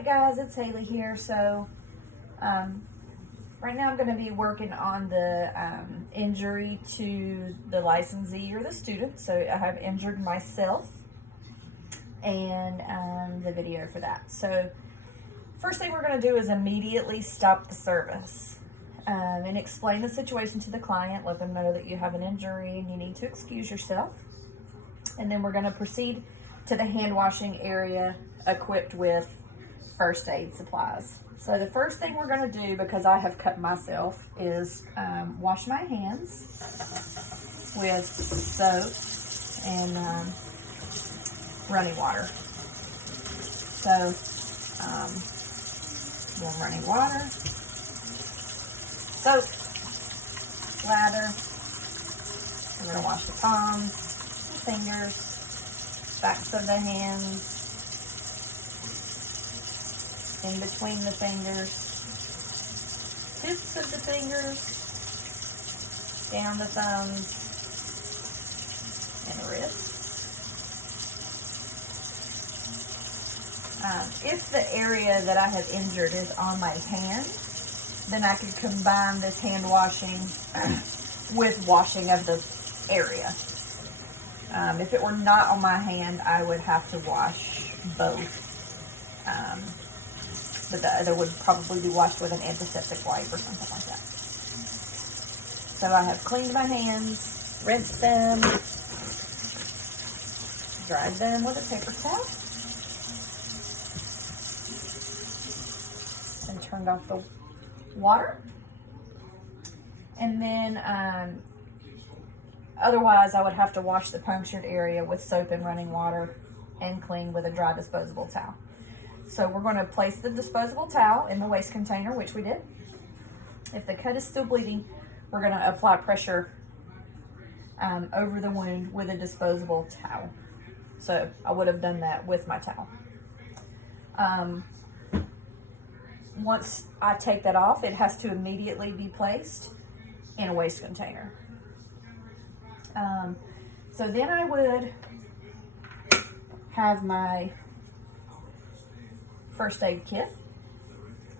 Alright guys, it's Haley here. So right now I'm going to be working on the injury to the licensee or the student. So I have injured myself and the video for that. So first thing we're going to do is immediately stop the service and explain the situation to the client. Let them know that you have an injury and you need to excuse yourself. And then we're going to proceed to the hand washing area equipped with first aid supplies. So the first thing we're going to do, because I have cut myself, is wash my hands with soap and running water. So warm running water, soap, lather. We're going to wash the palms, the fingers, backs of the hands, in between the fingers, tips of the fingers, down the thumbs, and wrists. If the area that I have injured is on my hand, then I could combine this hand washing with washing of the area. If it were not on my hand, I would have to wash both. But the other would probably be washed with an antiseptic wipe or something like that. So I have cleaned my hands, rinsed them, dried them with a paper towel, and turned off the water. And then otherwise I would have to wash the punctured area with soap and running water and clean with a dry disposable towel. So we're going to place the disposable towel in the waste container, which we did. If the cut is still bleeding, we're going to apply pressure over the wound with a disposable towel. So I would have done that with my towel. Once I take that off, it has to immediately be placed in a waste container. So then I would have my first aid kit.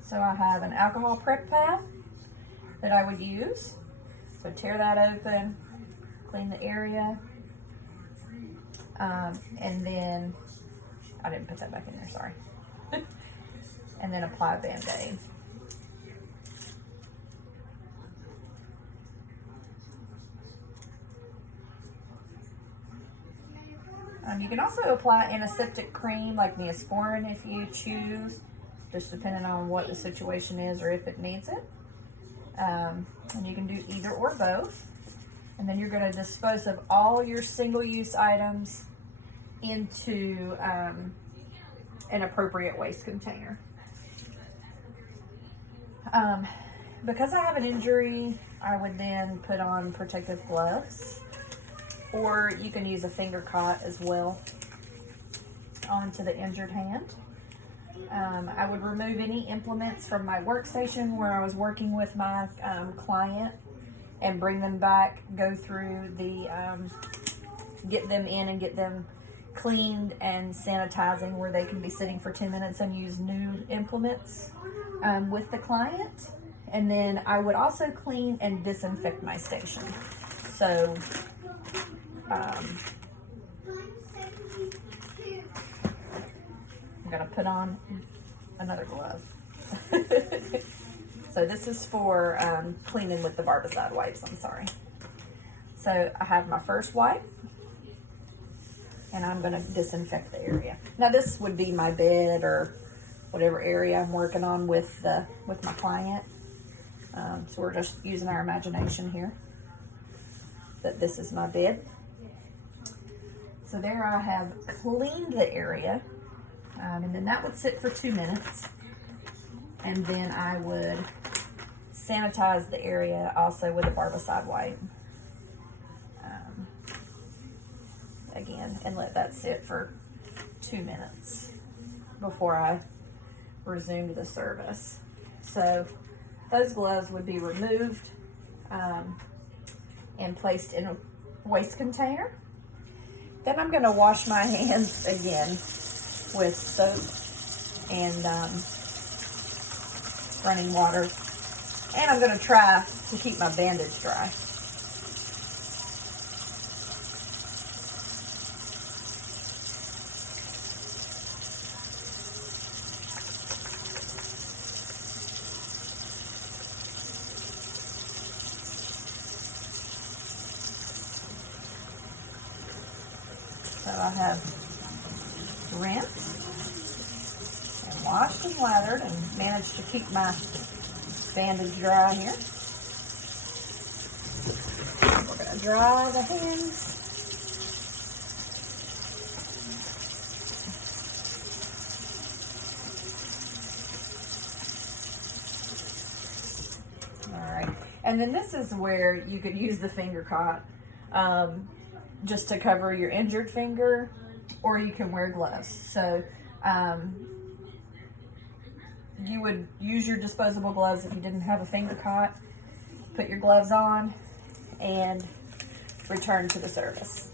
So I have an alcohol prep pad that I would use. So tear that open, clean the area, and then, I didn't put that back in there, sorry. And then apply a Band-Aid. You can also apply antiseptic cream like Neosporin if you choose, just depending on what the situation is or if it needs it. And you can do either or both. And then you're going to dispose of all your single-use items into an appropriate waste container. Because I have an injury, I would then put on protective gloves. Or you can use a finger cot as well onto the injured hand. I would remove any implements from my workstation where I was working with my client and bring them back, go through the, get them in and get them cleaned and sanitizing where they can be sitting for 10 minutes and use new implements with the client. And then I would also clean and disinfect my station. So I'm gonna put on another glove. So this is for cleaning with the barbicide wipes, I'm sorry. So I have my first wipe and I'm gonna disinfect the area. Now this would be my bed or whatever area I'm working on with my client. So we're just using our imagination here that this is my bed. So there I have cleaned the area, and then that would sit for 2 minutes. And then I would sanitize the area also with a barbicide wipe. Again, and let that sit for 2 minutes before I resumed the service. So those gloves would be removed and placed in a waste container. Then I'm going to wash my hands again with soap and running water. And I'm going to try to keep my bandage dry. So I have rinsed and washed and lathered and managed to keep my bandage dry here. We're going to dry the hands. All right, and then this is where you could use the finger cot. Just to cover your injured finger, or you can wear gloves. So you would use your disposable gloves if you didn't have a finger cot, put your gloves on, and return to the service.